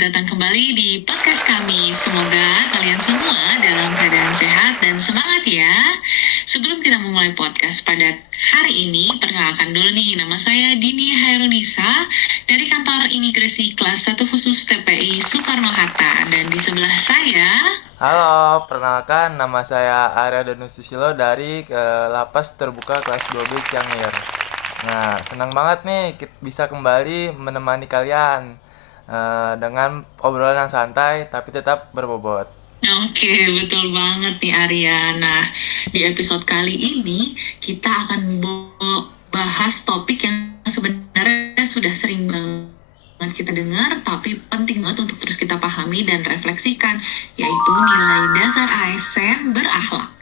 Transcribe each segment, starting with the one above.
datang kembali di podcast kami. Semoga kalian semua dalam keadaan sehat dan semangat ya. Sebelum kita memulai podcast pada hari ini, perkenalkan dulu nih, nama saya Dini Hairunisa dari kantor imigrasi kelas 1 khusus TPI Soekarno-Hatta. Dan di sebelah saya... Halo, perkenalkan nama saya Arya Danusisilo dari Lapas Terbuka kelas 12 Ciangir. Nah, senang banget nih bisa kembali menemani kalian dengan obrolan yang santai tapi tetap berbobot. Oke, betul banget nih Arya. Nah, di episode kali ini kita akan bahas topik yang sebenarnya sudah sering banget kita dengar, tapi penting banget untuk terus kita pahami dan refleksikan, yaitu nilai dasar ASN berakhlak.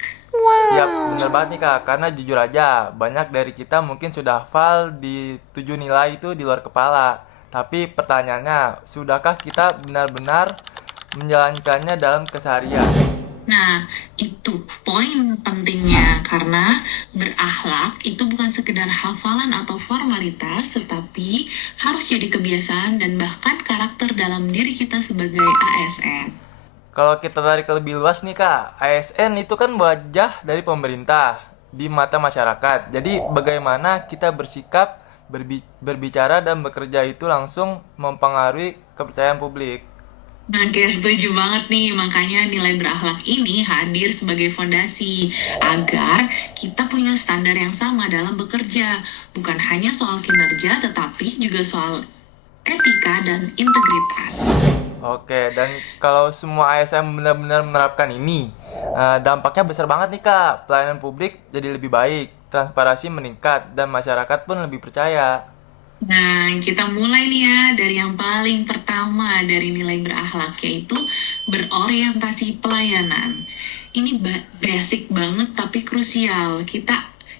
Yap, bener banget nih Kak, karena jujur aja banyak dari kita mungkin sudah hafal di 7 nilai itu di luar kepala. Tapi pertanyaannya, sudahkah kita benar-benar menjalankannya dalam keseharian? Nah, itu poin pentingnya, karena berakhlak itu bukan sekedar hafalan atau formalitas, tetapi harus jadi kebiasaan dan bahkan karakter dalam diri kita sebagai ASN. Kalau kita tarik lebih luas nih Kak, ASN itu kan wajah dari pemerintah di mata masyarakat. Jadi bagaimana kita bersikap, berbicara dan bekerja itu langsung mempengaruhi kepercayaan publik. Oke, setuju banget nih. Makanya nilai berakhlak ini hadir sebagai fondasi agar kita punya standar yang sama dalam bekerja. Bukan hanya soal kinerja, tetapi juga soal etika dan integritas. Oke, dan kalau semua ASN benar-benar menerapkan ini, dampaknya besar banget nih Kak. Pelayanan publik jadi lebih baik, transparansi meningkat, dan masyarakat pun lebih percaya. Nah, kita mulai nih ya dari yang paling pertama dari nilai berakhlak, yaitu berorientasi pelayanan. Ini basic banget tapi krusial.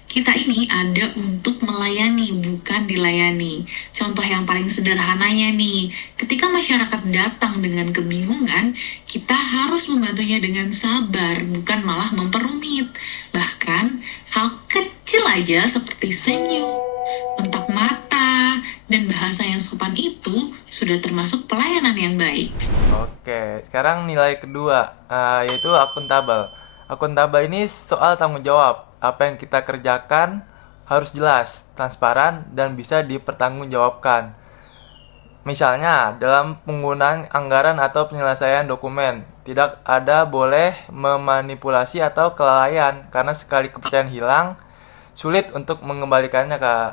Kita ini ada untuk melayani, bukan dilayani. Contoh yang paling sederhananya nih, ketika masyarakat datang dengan kebingungan, kita harus membantunya dengan sabar, bukan malah memperumit. Bahkan, hal kecil aja seperti senyum, kontak mata, dan bahasa yang sopan itu sudah termasuk pelayanan yang baik. Oke, sekarang nilai kedua, yaitu akuntabel. Akuntabel ini soal tanggung jawab. Apa yang kita kerjakan harus jelas, transparan, dan bisa dipertanggungjawabkan. Misalnya, dalam penggunaan anggaran atau penyelesaian dokumen, tidak ada boleh memanipulasi atau kelalaian, karena sekali kepercayaan hilang, sulit untuk mengembalikannya, Kak.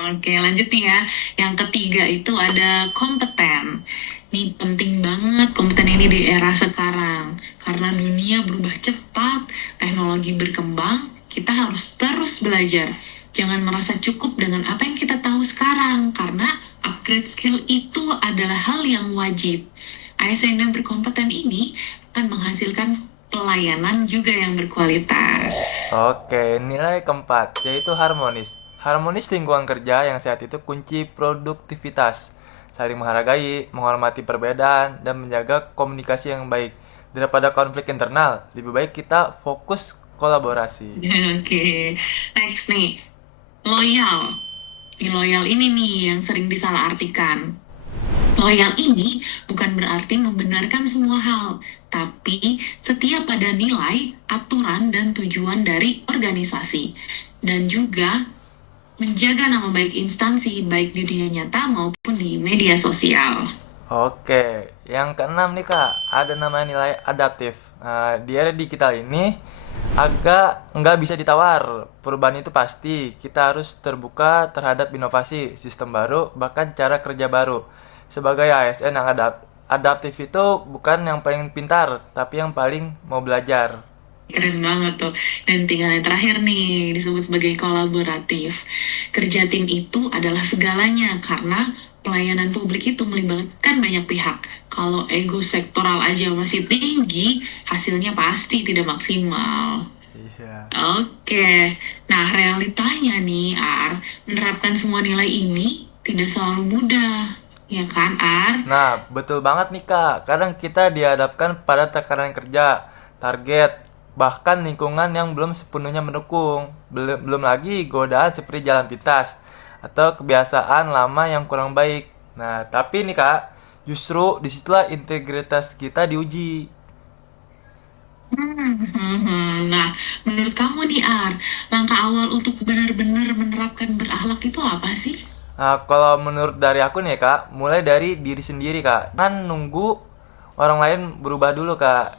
Oke, lanjut nih ya. Yang ketiga itu ada kompeten. Ini penting banget kompeten ini di era sekarang. Karena dunia berubah cepat, teknologi berkembang, kita harus terus belajar. Jangan merasa cukup dengan apa yang kita tahu sekarang, karena upgrade skill itu adalah hal yang wajib. ASN yang berkompeten ini akan menghasilkan pelayanan juga yang berkualitas. Oke, nilai keempat, yaitu harmonis. Harmonis lingkungan kerja yang sehat itu kunci produktivitas. Saling menghargai, menghormati perbedaan, dan menjaga komunikasi yang baik. Daripada konflik internal, lebih baik kita fokus kolaborasi. Oke, next nih, loyal. Loyal ini nih yang sering disalahartikan. Loyal ini bukan berarti membenarkan semua hal, tapi setia pada nilai, aturan, dan tujuan dari organisasi. Dan juga menjaga nama baik instansi, baik di dunia nyata maupun di media sosial. Oke, yang keenam nih Kak, ada namanya nilai adaptif. Di era digital ini agak nggak bisa ditawar. Perubahan itu pasti. Kita harus terbuka terhadap inovasi, sistem baru, bahkan cara kerja baru. Sebagai ASN yang adaptif itu bukan yang paling pintar, tapi yang paling mau belajar. Keren banget tuh. Dan tinggal yang terakhir nih, disebut sebagai kolaboratif. Kerja tim itu adalah segalanya, karena pelayanan publik itu melibatkan banyak pihak. Kalau ego sektoral aja masih tinggi, hasilnya pasti tidak maksimal. Iya. Oke, nah realitanya nih, menerapkan semua nilai ini tidak selalu mudah. Ya kan, Nah, betul banget nih Kak. Kadang kita dihadapkan pada tekanan kerja, target, bahkan lingkungan yang belum sepenuhnya mendukung. Belum lagi godaan seperti jalan pintas atau kebiasaan lama yang kurang baik. Nah, tapi nih Kak, Justru disitulah integritas kita diuji. Nah, menurut kamu nih Ar, langkah awal untuk benar-benar menerapkan berakhlak itu apa sih? Nah, kalau menurut dari aku nih Kak, mulai dari diri sendiri Kak. Kan nunggu orang lain berubah dulu Kak.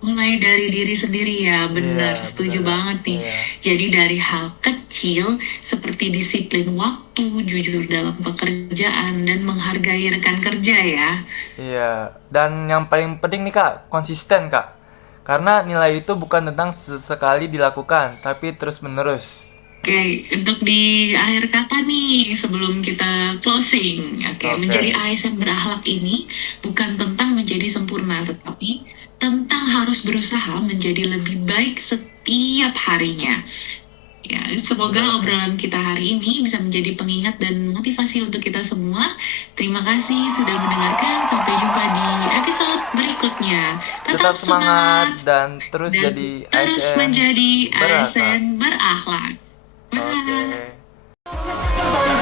Mulai dari diri sendiri ya, Iya, benar, setuju benar Kak. banget nih. Iya. Jadi dari hal kecil seperti disiplin waktu, jujur dalam pekerjaan, dan menghargai rekan kerja ya. Iya, dan yang paling penting nih Kak, konsisten Kak. Karena nilai itu bukan tentang sesekali dilakukan, tapi terus-menerus. Oke, untuk di akhir kata nih, sebelum kita closing, oke, menjadi Oke. ASN berakhlak ini bukan tentang menjadi sempurna, tetapi tentang harus berusaha menjadi lebih baik setiap harinya. Ya, semoga Benar Kak. obrolan kita hari ini bisa menjadi pengingat dan motivasi untuk kita semua. Terima kasih sudah mendengarkan. Sampai jumpa di episode berikutnya. Tetap Tetap semangat semangat dan terus dan jadi terus ASN menjadi berakhlak. ASN berakhlak. Oke. Bye. Second bones